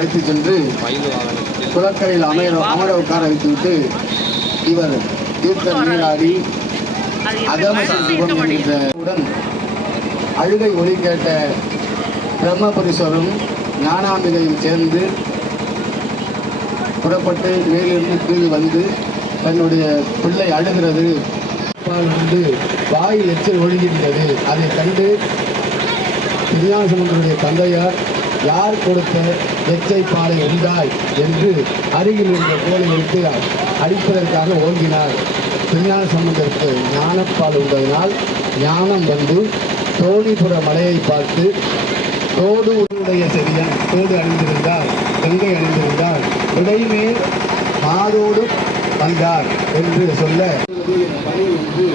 அழைத்து சென்று குளக்கரையில் அமர உட்கார வைத்துவிட்டு இவர் தீர்த்த நீராடி அகமசிவம் அழுகை ஒளி கேட்ட பிரம்மபுரீஸ்வரரும் ஞானாம்பிகையும் சேர்ந்து புறப்பட்டு மேலிருந்து கீழ் வந்து தன்னுடைய பிள்ளை அழுகிறது வந்து வாயில் எச்சல் ஒழுகின்றது. அதை கண்டு திருஞானசம்பந்தருடைய தந்தையார் யார் கொடுத்த எச்சை பாலை உண்டாய் என்று அருகில் இருந்த கோலை எடுத்து அடிப்பதற்காக ஓங்கினார். திருஞானசம்பந்தருக்கு ஞானப்பால் உண்டதனால் ஞானம் வந்து தோணிபுர மலையை பார்த்து தோடு உடைய செடியன் தோடு அணிந்திருந்தார், கங்கை அணிந்திருந்தார், இடைமேல் மாதோடு வந்தார் என்று சொல்ல பணி என்று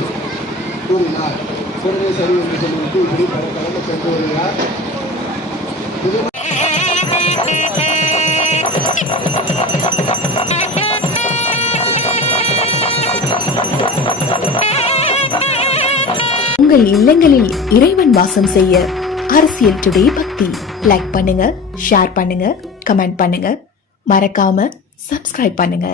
கூறினார். உடனே சரி என்று சொல்லிவிட்டு இப்படி கலந்து சென்று வருகிறார். உங்கள் இல்லங்களில் இறைவன் வாசம் செய்ய அரசியல் டுடே பக்தி லைக் பண்ணுங்க, ஷேர் பண்ணுங்க, கமெண்ட் பண்ணுங்க, மறக்காம சப்ஸ்கிரைப் பண்ணுங்க.